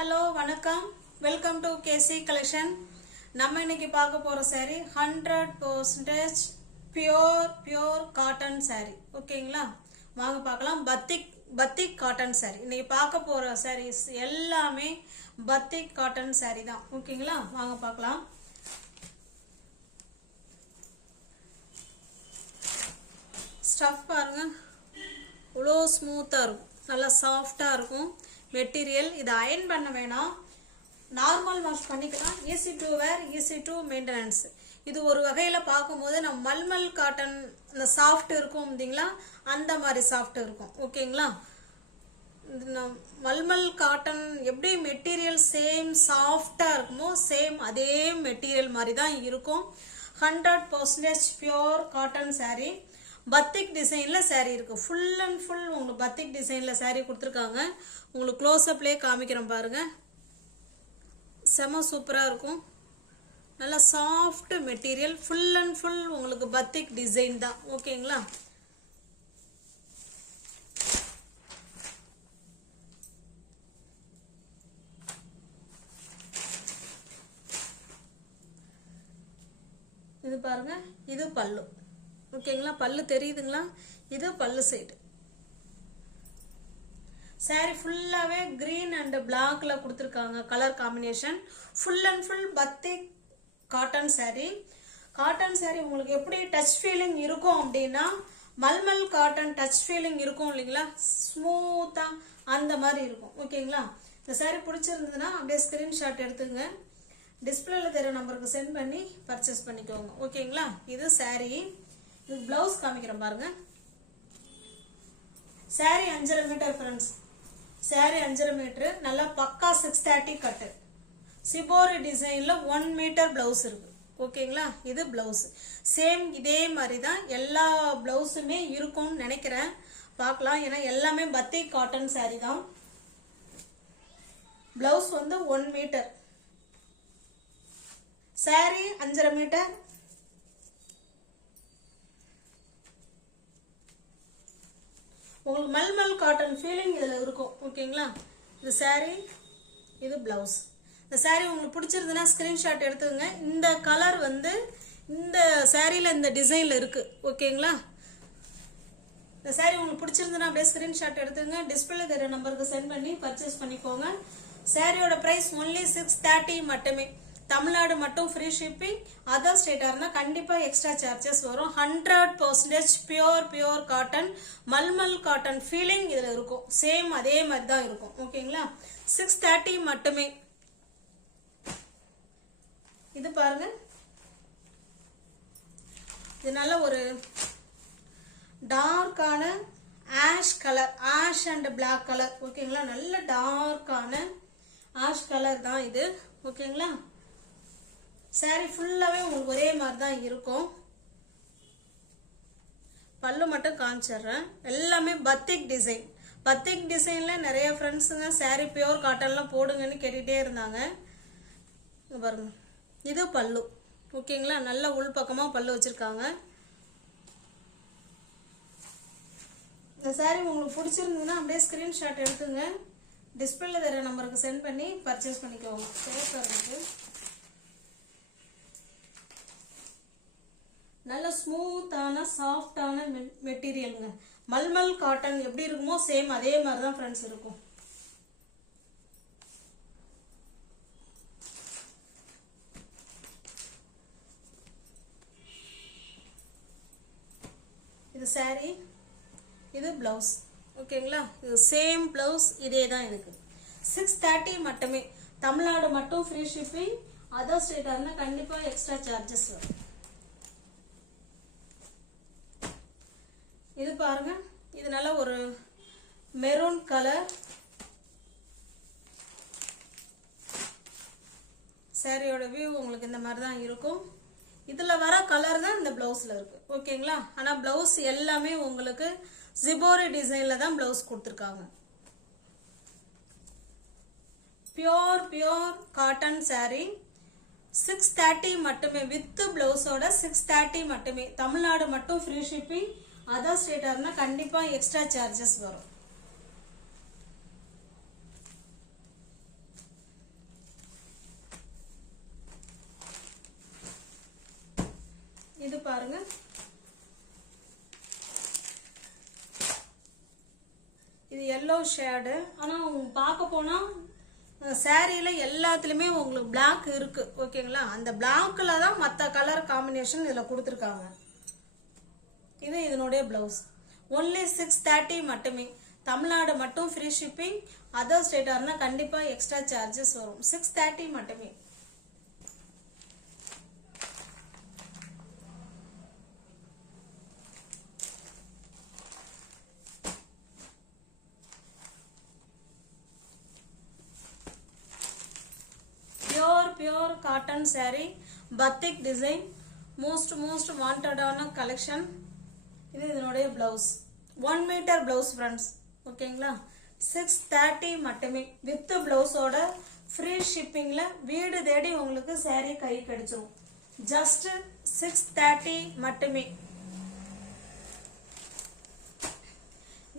Hello வணக்கம், welcome to KC collection. நம்ம இன்னைக்கு பார்க்க போகிற சாரீ 100% பியோர் காட்டன் சாரீ. ஓகேங்களா, வாங்க பார்க்கலாம். பத்திக் காட்டன் சாரீ. இன்னைக்கு பார்க்க போகிற சாரீஸ் எல்லாமே பத்திக் காட்டன் சாரீ தான். ஓகேங்களா, வாங்க பார்க்கலாம். ஸ்டஃப் பாருங்க, இவ்வளோ ஸ்மூத்தாக இருக்கும், நல்லா சாஃப்டாக இருக்கும் மெட்டீரியல். இதை அயன் பண்ண வேணாம், நார்மல் வாஷ் பண்ணிக்கலாம். Easy to wear, easy to maintenance. இது ஒரு வகையில் பார்க்கும்போது நம்ம மல்மல் காட்டன் இந்த சாஃப்ட் இருக்கும் இல்லைங்களா, அந்த மாதிரி சாஃப்ட் இருக்கும். ஓகேங்களா, மல்மல் காட்டன் எப்படி மெட்டீரியல் சேம் சாஃப்டாக இருக்குமோ சேம் அதே மெட்டீரியல் மாதிரி தான் இருக்கும். 100% பியோர் காட்டன் சாரீ. பத்திக் டிசைனில் சாரீ இருக்குது. ஃபுல் அண்ட் ஃபுல் உங்களுக்கு பத்திக் டிசைனில் சாரீ கொடுத்துருக்காங்க. உங்களுக்கு க்ளோஸ்அப்லேயே காமிக்கிறேன் பாருங்கள். செம சூப்பராக இருக்கும், நல்லா soft material. Full and full உங்களுக்கு பத்திக் டிசைன் தான். ஓகேங்களா, இது பாருங்க, இது பல்லு. ஓகேங்களா, பல்லு தெரியுதுங்களா, இது பல்லு சைடு. சாரி ஃபுல்லாவே கிரீன் அண்ட் பிளாக்ல கொடுத்துருக்காங்க colour combination. Full and full batik cotton sari. Cotton sari உங்களுக்கு எப்படி டச் ஃபீலிங் இருக்கும் அப்படின்னா, மல்மல் காட்டன் டச் ஃபீலிங் இருக்கும் இல்லைங்களா, ஸ்மூத்தா அந்த மாதிரி இருக்கும். ஓகேங்களா, இந்த சாரி பிடிச்சிருந்ததுன்னா அப்படியே ஸ்கிரீன்ஷாட் எடுத்துங்க, டிஸ்பிளேல தெரிய நம்பருக்கு சென்ட் பண்ணி பர்ச்சேஸ் பண்ணிக்கோங்க. ஓகேங்களா, இது சாரி. இது பிளவுஸ் காமிக்கிறேன் பாருங்க. Sari 5.5 metre friends. Sari 5.5 metre, நல்லா பக்கா 630 கட்டு. சிபோரி டிசைன்ல 1 மீட்டர் பிளவுஸ் இருக்கு. ஓகேங்களா, இது பிளவுஸ் சேம் இதே மாதிரி தான் எல்லா பிளவுஸுமே இருக்கும்னு நினைக்கிறேன். பார்க்கலாம், ஏன்னா எல்லாமே பத்திக் காட்டன் சாரி தான். பிளவுஸ் வந்து 1 மீட்டர். Sorry 5.5 metre. உங்களுக்கு மல்மல் காட்டன் ஃபீலிங் இதில் இருக்கும். ஓகேங்களா, இது சாரீ, இது பிளவுஸ். இந்த சாரீ உங்களுக்கு பிடிச்சிருந்ததுன்னா ஸ்க்ரீன்ஷாட் எடுத்துங்க. இந்த கலர் வந்து இந்த சாரியில் இந்த டிசைனில் இருக்குது. ஓகேங்களா, இந்த சாரீ உங்களுக்கு பிடிச்சிருந்ததுன்னா அப்படியே ஸ்க்ரீன்ஷாட் எடுத்துங்க, டிஸ்பிளே தெரிய நம்பருக்கு சென்ட் பண்ணி பர்ச்சேஸ் பண்ணிக்கோங்க. சாரியோட ப்ரைஸ் ஒன்லி 630 மட்டுமே. தமிழ்நாடு மட்டும் ஃப்ரீ ஷிப்பிங். அதர் ஸ்டேட்டாக இருந்தால் கண்டிப்பாக எக்ஸ்ட்ரா சார்ஜஸ் வரும். 100% pure cotton, mulmul cotton feeling இதில் இருக்கும். சேம் அதே மாதிரி தான் இருக்கும். ஓகேங்களா, 630 மட்டுமே. இது பாருங்க, இது நல்ல ஒரு டார்க்கான ash colour, ash and black colour. ஓகேங்களா, நல்ல டார்க்கான ஆஷ் கலர் தான் இது. ஓகேங்களா, சாரி ஃபுல்லாவே உங்களுக்கு ஒரே மாதிரி தான் இருக்கும். பல்லு மட்டும் காமிச்சிடுறேன். எல்லாமே பத்திக் டிசைன். பத்திக் டிசைன்ல நிறைய ஃப்ரெண்ட்ஸுங்க சாரி பியோர் காட்டன்லாம் போடுங்கன்னு கேட்டுகிட்டே இருந்தாங்க. பாருங்க, இது பல்லு. ஓகேங்களா, நல்ல உள் பக்கமாக பல்லு வச்சிருக்காங்க. இந்த சாரி உங்களுக்கு பிடிச்சிருந்ததுன்னா அப்படியே ஸ்கிரீன்ஷாட் எடுத்துங்க, டிஸ்பிளேல தர நம்பருக்கு சென்ட் பண்ணி பர்ச்சேஸ் பண்ணிக்கோங்க. பேப்பருக்கு நல்ல ஸ்மூத்தான சாஃப்டான மெட்டீரியலுங்க. மல்மல் காட்டன் எப்படி இருக்குமோ சேம் அதே மாதிரி தான் ஃப்ரெண்ட்ஸ் இருக்கும். இது சாரி, இது பிளவுஸ். ஓகேங்களா, இது சேம் பிளவுஸ் இதே தான் இருக்கு. 630 மட்டுமே. தமிழ்நாடு மட்டும் ஃப்ரீ ஷிப்பிங். அதர் ஸ்டேட்டாக இருந்தால் கண்டிப்பாக எக்ஸ்ட்ரா சார்ஜஸ் வரும். இது பாருங்க, இது நல்ல ஒரு மெரூன் கலர். சாரியோட வியூ உங்களுக்கு இந்த மாதிரி தான் இருக்கும். இதில் வர கலர் தான் இந்த பிளவுஸில் இருக்கு. ஓகேங்களா, ஆனால் பிளவுஸ் எல்லாமே உங்களுக்கு ஜிபோரி டிசைனில் தான் பிளவுஸ் கொடுத்துருக்காங்க. பியோர் காட்டன் சாரி 630 மட்டுமே. வித் பிளவுஸோட 630 மட்டுமே. தமிழ்நாடு மட்டும் ஃப்ரீ ஷிப்பிங். அதர் ஸ்டேட்டாக இருந்தால் கண்டிப்பாக எக்ஸ்ட்ரா சார்ஜஸ் வரும். ஷேடு. ஆனால் பார்க்க போனால் சாரியில் எல்லாத்துலேயுமே உங்களுக்கு பிளாக் இருக்கு. ஓகேங்களா, அந்த பிளாக்ல தான் மற்ற கலர் காம்பினேஷன் இதில் கொடுத்துருக்காங்க. இது இதனுடைய பிளவுஸ். ஒன்லி 630 மட்டுமே. தமிழ்நாடு மட்டும் ஃப்ரீ ஷிப்பிங். அதர் ஸ்டேட்டார்னா கண்டிப்பாக எக்ஸ்ட்ரா சார்ஜஸ் வரும். 630 மட்டுமே. Pure cotton saree, batik design, most வாண்டடான கலெக்ஷன். இது இதனுடைய பிளவுஸ். 1 metre blouse friends. ஓகேங்களா, 630 மட்டுமே. வித் பிளவுஸோட ஃப்ரீ ஷிப்பிங்ல வீடு தேடி உங்களுக்கு saree கை கிடைச்சிரும். ஜஸ்ட் 630 மட்டுமே.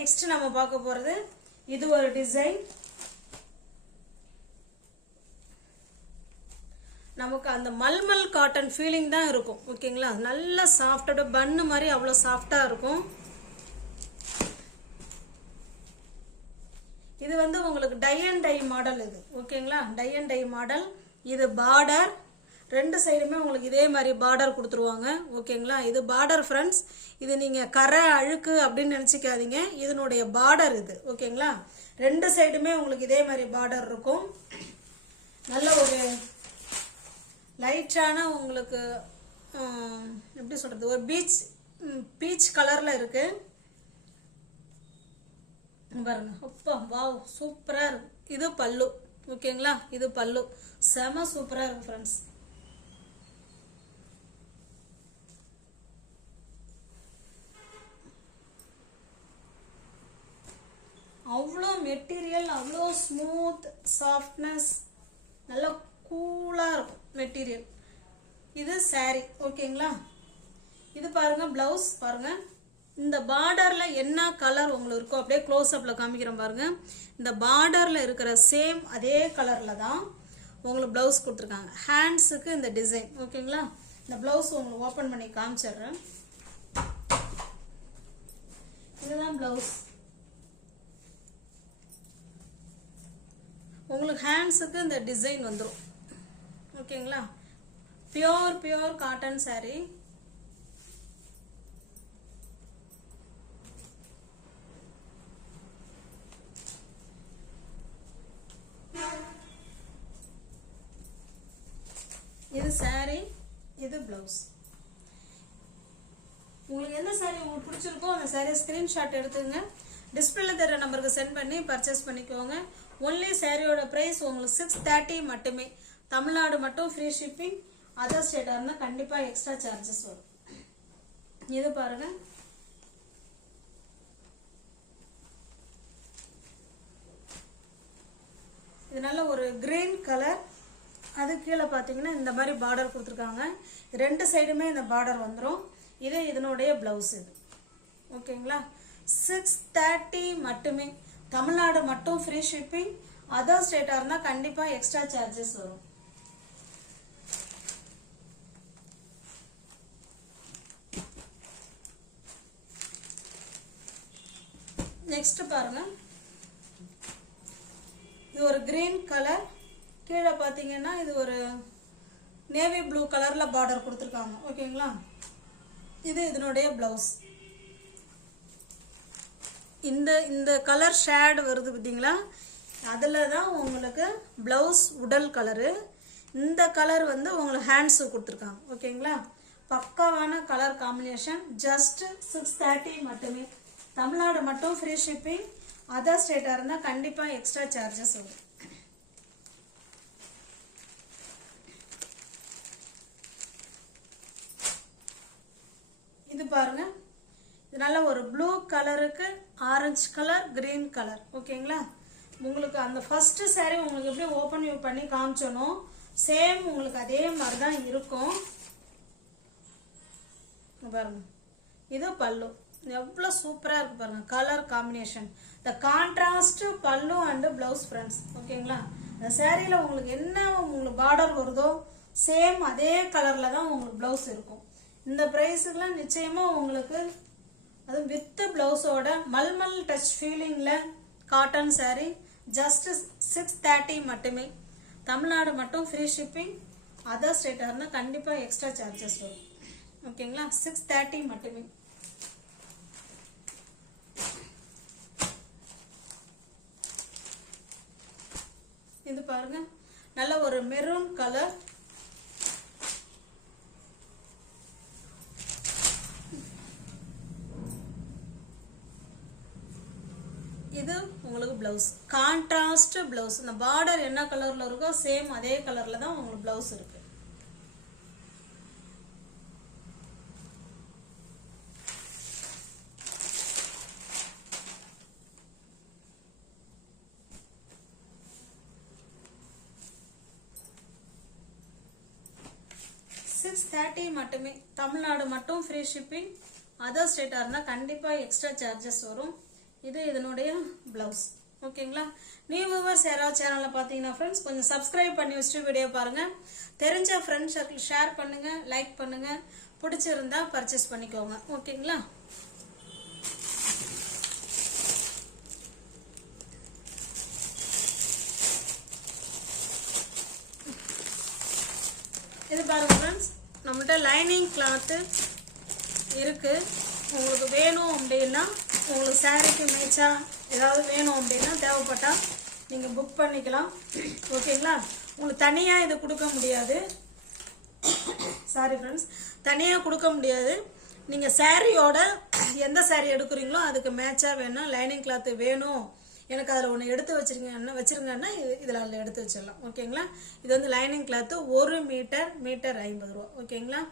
நெக்ஸ்ட் நம்ம பார்க்க போறது இது ஒரு டிசைன். நமக்கு அந்த மல்மல் காட்டன் ஃபீலிங் தான் இருக்கும். ஓகேங்களா, நல்ல சாஃப்டோட பன்னு மாதிரி அவ்வளோ சாஃப்டா இருக்கும். இது வந்து உங்களுக்கு டை அண்ட் டை மாடல். இது ஓகேங்களா, டை அண்ட் டை மாடல். இது பார்டர். 2 சைடுமே உங்களுக்கு இதே மாதிரி பார்டர் கொடுத்துருவாங்க. ஓகேங்களா, இது பார்டர் ஃப்ரெண்ட்ஸ். இது நீங்க கரை அழுக்கு அப்படின்னு நினைச்சிக்காதீங்க. இதனுடைய பார்டர் இது. ஓகேங்களா, 2 சைடுமே உங்களுக்கு இதே மாதிரி பார்டர் இருக்கும். நல்ல ஒரு லைட்டான உங்களுக்கு எப்படி சொல்றது, ஒரு பீச் கலர்ல இருக்கு பாருங்க. அப்பா வாவ், சூப்பரா இருக்கு. இது பல்லு. ஓகேங்களா, இது பல்லு. செம சூப்பரா இருக்கு ஃப்ரெண்ட்ஸ். அவ்வளோ மெட்டீரியல், அவ்வளோ ஸ்மூத், சாஃப்ட்னஸ், நல்லா கூலா இருக்கும் மெட்டீரியல். இது saree. ஓகேங்களா, இது பாருங்க பிளவுஸ். பாருங்க இந்த பார்டர்ல என்ன கலர் உங்களுக்கு இருக்கோ அப்படியே க்ளோஸ் அப்ல காமிக்கிறேன் பாருங்க. இந்த பார்டர்ல இருக்கிற சேம் அதே கலர்ல தான் உங்களுக்கு பிளவுஸ் கொடுத்துருக்காங்க. ஹேண்ட்ஸுக்கு இந்த டிசைன். ஓகேங்களா, இந்த பிளவுஸ் உங்களுக்கு ஓபன் பண்ணி காமிச்சிடுறேன். இதுதான் பிளவுஸ். உங்களுக்கு ஹேண்ட்ஸுக்கு இந்த டிசைன் வந்துடும். ஓகேங்களா, பியூர் காட்டன் saree. இது saree, இது பிளவுஸ். உங்களுக்கு எந்த saree உங்களுக்கு பிடிச்சிருக்கோ அந்த saree ஸ்கிரீன்ஷாட் எடுத்துங்க. டிஸ்பிளேல தர நம்பருக்கு சென்ட் பண்ணி பர்ச்சேஸ் பண்ணிக்கோங்க. ஒன்லி சாரியோட பிரைஸ் உங்களுக்கு 630 மட்டுமே. தமிழ்நாடு மட்டும் ஃப்ரீ ஷிப்பிங். அதர் ஸ்டேட்டா இருந்தா கண்டிப்பா எக்ஸ்ட்ரா சார்ஜஸ் வரும். இது பாருங்க, இது நல்ல ஒரு கிரீன் கலர். அது கீழே பாத்தீங்கன்னா இந்த மாதிரி பார்டர் கொடுத்துருக்காங்க. 2 சைடுமே இந்த பார்டர் வந்துடும். இது இதனுடைய பிளவுஸ். இது ஓகேங்களா, 630 மட்டுமே. தமிழ்நாடு மட்டும் ஃப்ரீ ஷிப்பிங். அதர் ஸ்டேட்டா இருந்தா கண்டிப்பா எக்ஸ்ட்ரா சார்ஜஸ் வரும். நெக்ஸ்ட் பாருங்க, இது ஒரு கிரீன் கலர். கீழே பாத்தீங்கன்னா இது ஒரு நேவி ப்ளூ கலர்ல பார்டர் கொடுத்துருக்காங்க. ஓகேங்களா, இது இதனுடைய பிளவுஸ். இந்த கலர் ஷேட் வருது பார்த்தீங்களா, அதில் தான் உங்களுக்கு பிளவுஸ் உடல் கலரு. இந்த கலர் வந்து உங்களுக்கு ஹேண்ட்ஸு கொடுத்துருக்காங்க. ஓகேங்களா, பக்காவான கலர் காம்பினேஷன். ஜஸ்ட் 630 மட்டுமே. தமிழ்நாடு மட்டும் ஃப்ரீ ஷிப்பிங். அதர் ஸ்டேட்டாக இருந்தால் கண்டிப்பாக எக்ஸ்ட்ரா சார்ஜஸ் வரும். இது பாருங்க, இது நல்ல ஒரு ப்ளூ கலருக்கு ஆரஞ்சு கலர், கிரீன் கலர். ஓகேங்களா, உங்களுக்கு அந்த ஃபர்ஸ்ட் saree உங்களுக்கு எப்படி ஓப்பன் வியூ பண்ணி காமிச்சனோ சேம் உங்களுக்கு அதே மாதிரி தான் இருக்கும். பாருங்க, இது பல்லு. எவ்வளோ சூப்பராக இருக்கு பாருங்க கலர் காம்பினேஷன். த கான்ட்ராஸ்ட் பல்லு அண்ட் பிளவுஸ் ஃப்ரெண்ட்ஸ். ஓகேங்களா, அந்த சாரியில் உங்களுக்கு என்ன உங்களுக்கு பார்டர் வருதோ சேம் அதே கலரில் தான் உங்களுக்கு பிளவுஸ் இருக்கும். இந்த ப்ரைஸுக்கெலாம் நிச்சயமாக உங்களுக்கு அது வித் பிளவுஸோட மல்மல் டச் ஃபீலிங்கில் காட்டன் saree ஜஸ்ட் 630 மட்டுமே. தமிழ்நாடு மட்டும் ஃப்ரீ ஷிப்பிங். அதர் ஸ்டேட்டாக இருந்தால் கண்டிப்பாக எக்ஸ்ட்ரா சார்ஜஸ் வரும். ஓகேங்களா? 630 மட்டுமே. இது பாருங்க, நல்ல ஒரு மெரூன் கலர். இது உங்களுக்கு பிளவுஸ், கான்ட்ராஸ்ட் பிளவுஸ். இந்த பார்டர் என்ன கலர்ல இருக்கோ சேம் அதே கலர்ல தான் உங்களுக்கு பிளவுஸ் இருக்கு. $630 மட்டுமே. தமிழ்நாடு மட்டும் ஃப்ரீ ஷிப்பிங். அதர் ஸ்டேட்டாக இருந்தால் கண்டிப்பாக எக்ஸ்ட்ரா சார்ஜஸ் வரும். இது இதனுடைய பிளவுஸ். ஓகேங்களா? நியூ வியூவர்ஸ் யாராவது சேனலில் பார்த்தீங்கன்னா ஃப்ரெண்ட்ஸ் கொஞ்சம் சப்ஸ்கிரைப் பண்ணி வச்சுட்டு வீடியோ பாருங்கள். தெரிஞ்ச ஃப்ரெண்ட்ஸ் சர்க்கிள் ஷேர் பண்ணுங்கள், லைக் பண்ணுங்கள். பிடிச்சிருந்தா பர்ச்சேஸ் பண்ணிக்கோங்க. ஓகேங்களா? இது பாருங்க ஃப்ரெண்ட்ஸ், நம்மள்ட்ட லைனிங் கிளாத்து இருக்கு. உங்களுக்கு வேணும் அப்படின்னா, உங்களுக்கு சாரீக்கு மேட்சா ஏதாவது வேணும் அப்படின்னா தேவைப்பட்டா நீங்கள் புக் பண்ணிக்கலாம். ஓகேங்களா? உங்களுக்கு தனியாக இது கொடுக்க முடியாது. சாரி ஃப்ரெண்ட்ஸ், தனியாக கொடுக்க முடியாது. நீங்கள் சாரியோட எந்த சாரீ எடுக்கிறீங்களோ அதுக்கு மேட்சாக வேணும், லைனிங் கிளாத்து வேணும், எனக்கு அதில் ஒன்று எடுத்து வச்சிருங்கன்னா இதில் அதில் எடுத்து வச்சிடலாம். ஓகேங்களா? இது வந்து லைனிங் கிளாத்து 1 மீட்டர் 50 ரூபா. ஓகேங்களா?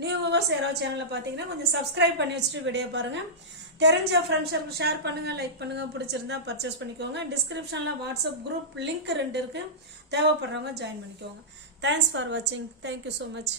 நியூ வியூவர்ஸ் யாராவது சேனலில் பார்த்தீங்கன்னா கொஞ்சம் சப்ஸ்கிரைப் பண்ணி வச்சுட்டு வீடியோ பாருங்கள். தெரிஞ்ச ஃப்ரெண்ட்ஸுக்கு ஷேர் பண்ணுங்கள், லைக் பண்ணுங்கள். பிடிச்சிருந்தா பர்ச்சேஸ் பண்ணிக்கோங்க. டிஸ்கிரிப்ஷனில் வாட்ஸ்அப் குரூப் லிங்க் 2 இருக்குது. தேவைப்படுறவங்க ஜாயின் பண்ணிக்கோங்க. தேங்க்ஸ் ஃபார் வாட்சிங். Thank you so much.